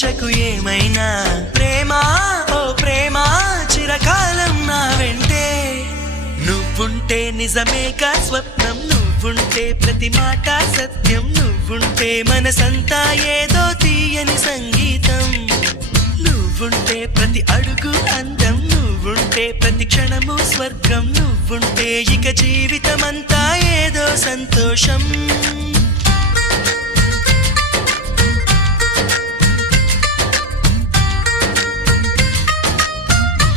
ఊహించకు ఏమైనా ప్రేమ ఓ ప్రేమ చిరకాలం నా వెంటే నువ్వుంటే నిజమేగా స్వప్నం నువ్వుంటే ప్రతి మాట సత్యం నువ్వుంటే మనసంతా ఏదో తీయని సంగీతం నువ్వుంటే ప్రతి అడుగు అందం నువ్వుంటే ప్రతి క్షణము స్వర్గం నువ్వుంటే ఇక జీవితమంతా ఏదో సంతోషం